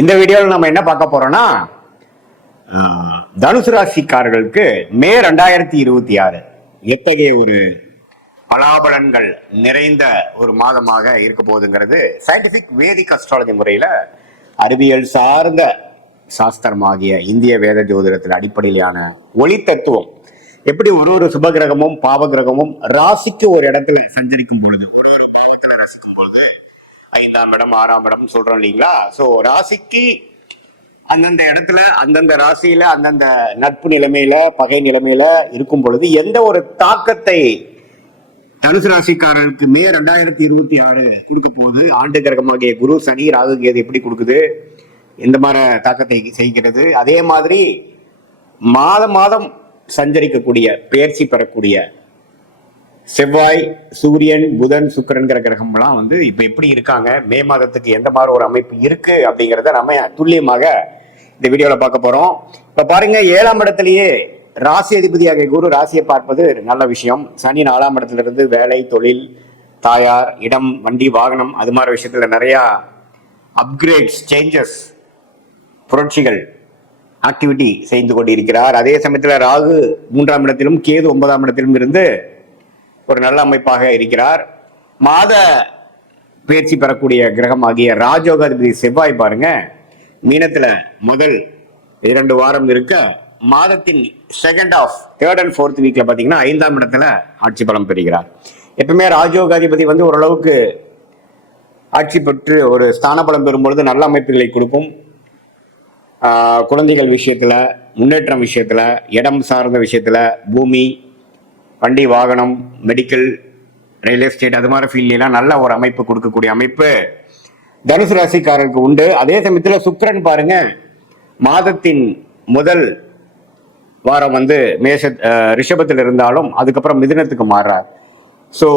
இந்த வீடியோவில் நம்ம என்ன பார்க்க போறோம்னா தனுசு ராசிக்காரர்களுக்கு மே 2026 எத்தகைய ஒரு பலாபலன்கள் நிறைந்த ஒரு மாதமாக இருக்க போகுதுங்கிறது சயின்டிபிக் வேதிக் அஸ்ட்ராலஜி முறையில அறிவியல் சார்ந்த சாஸ்திரமாகிய இந்திய வேத ஜோதிடத்தின் அடிப்படையிலான ஒளி தத்துவம் எப்படி ஒரு சுப கிரகமும் பாவ கிரகமும் ராசிக்கு ஒரு இடத்துல சஞ்சரிக்கும் பொழுது ஒரு பாவத்துல ரசிக்கும் பொழுது 5ஆம் இடம் 6ஆம் இடம் சொல்றோம் இல்லைங்களா. சோ ராசிக்கு அந்தந்த இடத்துல அந்தந்த ராசியில அந்தந்த நட்பு நிலைமையில பகை நிலைமையில இருக்கும் பொழுது எந்த ஒரு தாக்கத்தை தனுசு ராசிக்காரர்களுக்கு மே 2026 கொடுக்க போகுது, ஆண்டு கிரகமாகிய குரு சனி ராகு கேது எப்படி கொடுக்குது, எந்த மாதிரி தாக்கத்தை செய்கிறது, அதே மாதிரி மாதம் சஞ்சரிக்கக்கூடிய பெயர்ச்சி பெறக்கூடிய செவ்வாய் சூரியன் புதன் சுக்கிரன்கிற கிரகம்லாம் இப்ப எப்படி இருக்காங்க, மே மாதத்துக்கு எந்த மாதிரி ஒரு அமைப்பு இருக்கு அப்படிங்கிறத நம்ம துல்லியமாக இந்த வீடியோல பார்க்க போறோம். இப்ப பாருங்க, 7ஆம் இடத்திலேயே ராசி அதிபதியாக குரு ராசியை பார்ப்பது நல்ல விஷயம். சனி 4ஆம் இடத்துல இருந்து வேலை தொழில் தாயார் இடம் வண்டி வாகனம் அது மாதிரி விஷயத்துல நிறைய அப்கிரேட்ஸ் சேஞ்சஸ் புரட்சிகள் ஆக்டிவிட்டி செய்து கொண்டிருக்கிறார். அதே சமயத்துல ராகு 3ஆம் இடத்திலும் கேது 9ஆம் இடத்திலும் இருந்து ஒரு நல்ல அமைப்பாக இருக்கிறார். மாத பயிற்சி பெறக்கூடிய கிரகம் ஆகிய ராஜயோகாதிபதி செவ்வாய் பாருங்க மீனத்துல முதல் 2 வாரம் இருக்க மாதத்தின் second of third and fourth வீக்ல பாத்தீங்கன்னா 5ஆம் இடத்துல ஆட்சி பலம் பெறுகிறார். எப்பவுமே ராஜயோகாதிபதி ஓரளவுக்கு ஆட்சி பெற்று ஒரு ஸ்தான பலம் பெறும்பொழுது நல்ல அமைப்புகளை கொடுக்கும். குழந்தைகள் விஷயத்துல முன்னேற்றம் விஷயத்துல இடம் சார்ந்த விஷயத்துல பூமி வண்டி வாகனம் மெடிக்கல் ரியல் எஸ்டேட் அது மாதிரி ஃபீல்ட்லாம் நல்ல ஒரு அமைப்பு கொடுக்கக்கூடிய அமைப்பு தனுசு ராசிக்காரருக்கு உண்டு. அதே சமயத்துல சுக்கிரன் பாருங்க மாதத்தின் முதல் வாரம் ரிஷபத்தில் இருந்தாலும் அதுக்கப்புறம் மிதுனத்துக்கு மாறுறார். ஸோ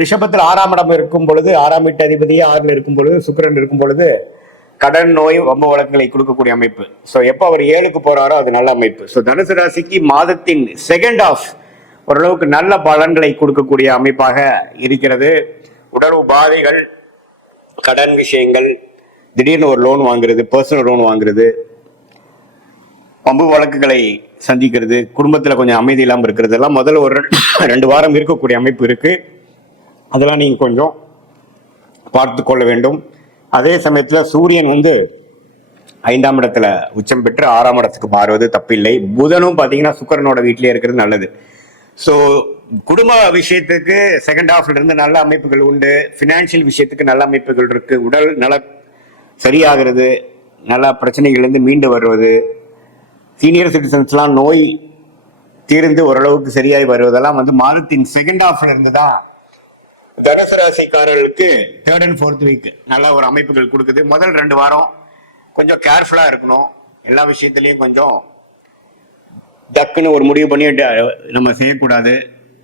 ரிஷபத்தில் 6ஆம் இடம் இருக்கும் பொழுது 6ஆம் வீட்டு அதிபதியே 6ல் இருக்கும் பொழுது சுக்கிரன் இருக்கும் பொழுது கடன் நோய் வம்பு வழக்குகளை கொடுக்கக்கூடிய அமைப்பு. ஸோ எப்போ அவர் 7க்கு போறாரோ அது நல்ல அமைப்பு. ஸோ தனுசு ராசிக்கு மாதத்தின் செகண்ட் ஆஃப் ஓரளவுக்கு நல்ல பலன்களை கொடுக்கக்கூடிய அமைப்பாக இருக்கிறது. உடல் உபாதைகள் கடன் விஷயங்கள் திடீர்னு ஒரு லோன் வாங்குறது பர்சனல் லோன் வாங்குறது வம்பு வழக்குகளை சந்திக்கிறது குடும்பத்துல கொஞ்சம் அமைதி இல்லாமல் இருக்கிறது எல்லாம் முதல்ல ஒரு 2 வாரம் இருக்கக்கூடிய அமைப்பு இருக்கு. அதெல்லாம் நீங்க கொஞ்சம் பார்த்து கொள்ள வேண்டும். அதே சமயத்துல சூரியன் 5ஆம் இடத்துல உச்சம் பெற்று 6ஆம் இடத்துக்கு மாறுவது தப்பில்லை. புதனும் பாத்தீங்கன்னா சுக்கிரனோட வீட்டிலே இருக்கிறது நல்லது. ஸோ குடும்ப விஷயத்துக்கு செகண்ட் ஹாஃப்ல இருந்து நல்ல அமைப்புகள் உண்டு. பினான்சியல் விஷயத்துக்கு நல்ல அமைப்புகள் இருக்கு. உடல் நல சரியாகிறது, நல்ல பிரச்சனைகள்லேருந்து மீண்டு வருவது, சீனியர் சிட்டிசன்ஸ்லாம் நோய் தீர்ந்து ஓரளவுக்கு சரியாகி வருவதெல்லாம் மாதத்தின் செகண்ட் ஹாஃப்ல இருந்து தான் தனுசு ராசிக்காரர்களுக்கு தேர்ட் அண்ட் ஃபோர்த் வீக் நல்ல ஒரு அமைப்புகள் கொடுக்குது. முதல் 2 வாரம் கொஞ்சம் கேர்ஃபுல்லா இருக்கணும். எல்லா விஷயத்திலையும் கொஞ்சம் டக்குன்னு ஒரு முடிவு பண்ணி நம்ம செய்யக்கூடாது.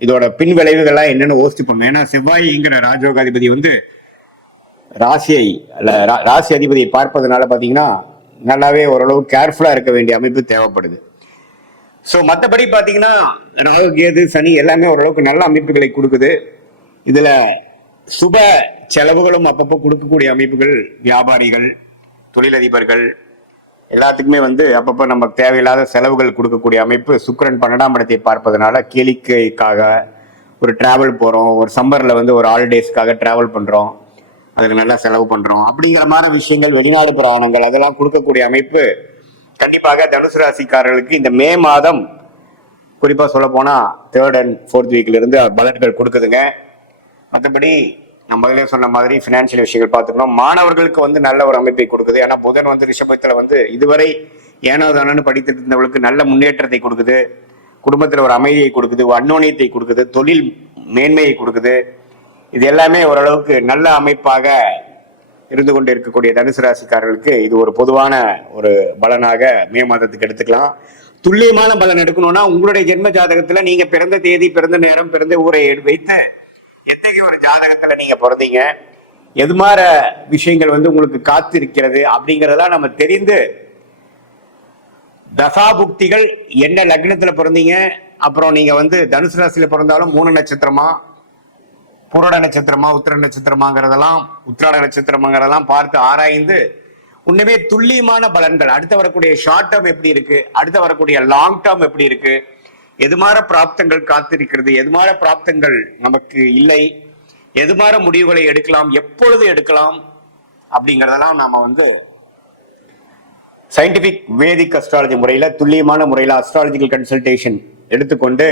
இதோட பின் விளைவுகள்லாம் என்னன்னு யோசிப்போம். ஏன்னா செவ்வாய்ங்கிற ராஜயோகாதிபதி ராசி அதிபதியை பார்ப்பதனால பாத்தீங்கன்னா நல்லாவே ஓரளவு கேர்ஃபுல்லா இருக்க வேண்டிய அமைப்பு தேவைப்படுது. ஸோ மற்றபடி பாத்தீங்கன்னா ராகு கேது சனி எல்லாமே ஓரளவுக்கு நல்ல அமைப்புகளை கொடுக்குது. இதுல சுப செலவுகளும் அப்பப்போ கொடுக்கக்கூடிய அமைப்புகள் வியாபாரிகள் தொழிலதிபர்கள் எல்லாத்துக்குமே அப்பப்போ நமக்கு தேவையில்லாத செலவுகள் கொடுக்கக்கூடிய அமைப்பு. சுக்கிரன் 12ஆம் இடத்தை பார்ப்பதனால கேளிக்கைக்காக ஒரு டிராவல் போறோம், ஒரு சம்மர்ல ஒரு ஹாலிடேஸ்க்காக டிராவல் பண்றோம், அதுக்கு நல்லா செலவு பண்றோம் அப்படிங்கிற மாதிரி விஷயங்கள் வெளிநாடு பிரயாணங்கள் அதெல்லாம் கொடுக்கக்கூடிய அமைப்பு கண்டிப்பாக தனுசு ராசிக்காரர்களுக்கு இந்த மே மாதம் குறிப்பா சொல்ல போனா தேர்ட் அண்ட் ஃபோர்த் வீக்ல இருந்து பலன்கள் கொடுக்குதுங்க. மற்றபடி நம்ம முதலே சொன்ன மாதிரி பினான்சியல் விஷயங்கள் பார்த்துக்கணும். மாணவர்களுக்கு நல்ல ஒரு அமைப்பை கொடுக்குது. ஏன்னா புதன் ரிஷபத்துல இதுவரை ஏனோதானு படித்துட்டு இருந்தவர்களுக்கு நல்ல முன்னேற்றத்தை கொடுக்குது. குடும்பத்துல ஒரு அமைதியை கொடுக்குது, அந்யோன்யத்தை கொடுக்குது, தொழில் மேன்மையை கொடுக்குது. இது எல்லாமே ஓரளவுக்கு நல்ல அமைப்பாக இருந்து கொண்டு இருக்கக்கூடிய தனுசு ராசிக்காரர்களுக்கு இது ஒரு பொதுவான ஒரு பலனாக மே மாதத்துக்கு எடுத்துக்கலாம். துல்லியமான பலன் எடுக்கணும்னா உங்களுடைய ஜென்ம ஜாதகத்துல நீங்க பிறந்த தேதி பிறந்த நேரம் பிறந்த ஊரை வைத்து எத்தகைய ஒரு ஜாதகத்துல நீங்க பிறந்தீங்க எது மாதிரி விஷயங்கள் உங்களுக்கு காத்து இருக்கிறது அப்படிங்கறதெல்லாம் நம்ம தெரிந்து தசாபுக்திகள் என்ன லக்னத்துல பிறந்தீங்க, அப்புறம் நீங்க தனுசு ராசியில பிறந்தாலும் 3 நட்சத்திரமா புரட நட்சத்திரமா உத்திர நட்சத்திரமாங்கிறதெல்லாம் உத்திராட நட்சத்திரமாங்கிறதெல்லாம் பார்த்து ஆராய்ந்து உண்மையே துல்லியமான பலன்கள், அடுத்து வரக்கூடிய ஷார்ட் டேர்ம் எப்படி இருக்கு, அடுத்து வரக்கூடிய லாங் டேர்ம் எப்படி இருக்கு, எதுமாற பிராப்தங்கள் காத்திருக்கிறது, எதுமாற பிராப்தங்கள் நமக்கு இல்லை, எதுமாற முடிவுகளை எடுக்கலாம், எப்பொழுது எடுக்கலாம் அப்படிங்கறதெல்லாம் நாம சயின்டிபிக் வேதிக் அஸ்ட்ராலஜி முறையில துல்லியமான முறையில அஸ்ட்ராலஜிக்கல் கன்சல்டேஷன் எடுத்துக்கொண்டு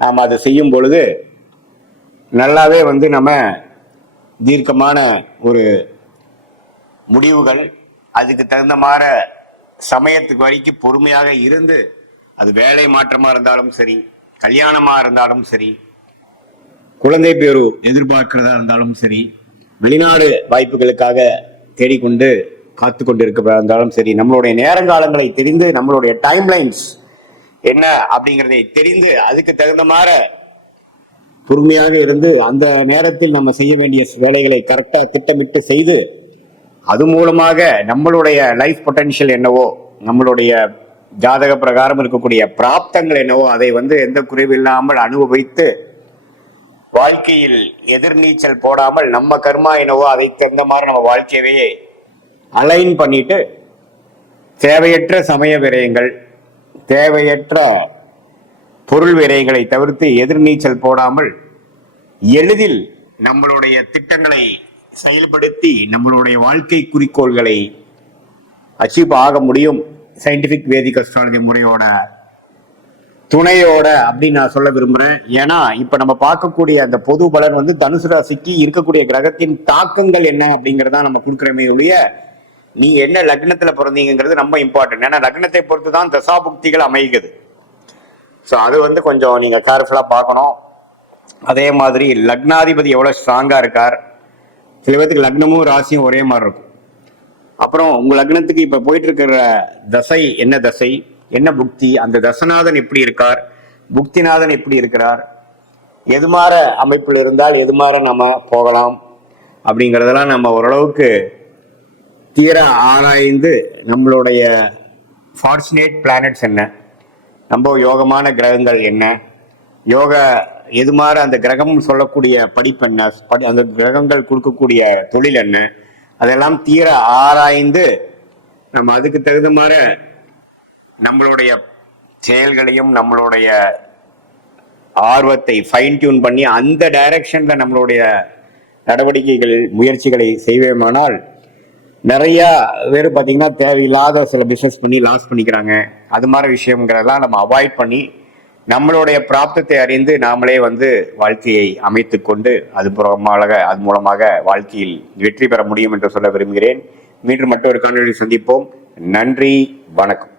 நாம அதை செய்யும் பொழுது நல்லாவே நம்ம தீர்க்கமான ஒரு முடிவுகள், அதுக்கு தகுந்த மாதிரி சமயத்துக்கு வரைக்கும் பொறுமையாக இருந்து, அது வேலை மாற்றமா இருந்தாலும் சரி, கல்யாணமா இருந்தாலும் சரி, குழந்தை பேரு எதிர்பார்க்கிறதா இருந்தாலும் சரி, வெளிநாடு வாய்ப்புகளுக்காக தேடிக்கொண்டு காத்து கொண்டு இருக்கிறதா இருந்தாலும் சரி, நம்மளுடைய நேரங்காலங்களை தெரிந்து, நம்மளுடைய டைம்லைன்ஸ் என்ன அப்படிங்கிறதை தெரிந்து, அதுக்கு தகுந்த மாதிரி பொறுமையாக இருந்து அந்த நேரத்தில் நம்ம செய்ய வேண்டிய வேலைகளை கரெக்டா திட்டமிட்டு செய்து, அது மூலமாக நம்மளுடைய லைஃப் பொட்டன்ஷியல் என்னவோ, நம்மளுடைய ஜாதக பிரகாரம் இருக்கக்கூடிய பிராப்தங்கள் என்னவோ அதை எந்த குறைவு இல்லாமல் அனுபவித்து வாழ்க்கையில் எதிர்நீச்சல் போடாமல் நம்ம கர்மா என்னவோ அதை தகுந்த மாதிரி நம்ம வாழ்க்கையவே அலைன் பண்ணிட்டு தேவையற்ற சமய விரயங்கள், தேவையற்ற பொருள் விரயங்களை தவிர்த்து எதிர்நீச்சல் போடாமல் எளிதில் நம்மளுடைய திட்டங்களை செயல்படுத்தி நம்மளுடைய வாழ்க்கை குறிக்கோள்களை அச்சீவ் ஆக முடியும் சயின்டிபிக் வேதிக் அஸ்ட்ராலஜி முறையோட துணையோட அப்படின்னு நான் சொல்ல விரும்புறேன். ஏன்னா இப்ப நம்ம பார்க்கக்கூடிய அந்த பொது பலன் தனுசு ராசிக்கு இருக்கக்கூடிய கிரகத்தின் தாக்கங்கள் என்ன அப்படிங்கறதா நம்ம கொடுக்குறமே ஒழிய நீங்க என்ன லக்னத்துல பிறந்தீங்கிறது ரொம்ப இம்பார்ட்டன்ட். ஏன்னா லக்னத்தை பொறுத்துதான் தசாபுக்திகள் அமைகிறது. ஸோ அது கொஞ்சம் நீங்க கேர்ஃபுல்லா பார்க்கணும். அதே மாதிரி லக்னாதிபதி எவ்வளவு ஸ்ட்ராங்கா இருக்கார், சில பேருக்கு லக்னமும் ராசியும் ஒரே மாதிரி இருக்கும். அப்புறம் உங்க லக்னத்துக்கு இப்ப போயிட்டு இருக்கிற தசை என்ன தசை, என்ன புக்தி, அந்த தசநாதன் எப்படி இருக்கார், புக்திநாதன் எப்படி இருக்கிறார், எதுமாற அமைப்பில் இருந்தால் எதுமாற நம்ம போகலாம் அப்படிங்கிறதெல்லாம் நம்ம ஓரளவுக்கு தீர ஆராய்ந்து நம்மளுடைய ஃபார்ச்சுனேட் பிளானட்ஸ் என்ன, ரொம்ப யோகமான கிரகங்கள் என்ன, யோக எதுமாற அந்த கிரகம் சொல்லக்கூடிய படிப்பு என்ன, அந்த கிரகங்கள் கொடுக்கக்கூடிய தொழில் என்ன, அதெல்லாம் தீர ஆராய்ந்து நம்ம அதுக்கு தகுந்த மாதிரி நம்மளுடைய செயல்களையும் நம்மளுடைய ஆர்வத்தை ஃபைன் டியூன் பண்ணி அந்த டைரக்ஷன்ல நம்மளுடைய நடவடிக்கைகள் முயற்சிகளை செய்வோமானால் நிறைய பேர் பார்த்தீங்கன்னா தேவையில்லாத சில பிஸ்னஸ் பண்ணி லாஸ் பண்ணிக்கிறாங்க. அது மாதிரி விஷயங்கிறதெல்லாம் நம்ம அவாய்ட் பண்ணி நம்மளுடைய பிராப்தத்தை அறிந்து நாமளே வாழ்க்கையை அமைத்து கொண்டு அது மூலமாக வாழ்க்கையில் வெற்றி பெற முடியும் என்று சொல்ல விரும்புகிறேன். மீண்டும் மற்றொரு காணொலியில் சந்திப்போம். நன்றி, வணக்கம்.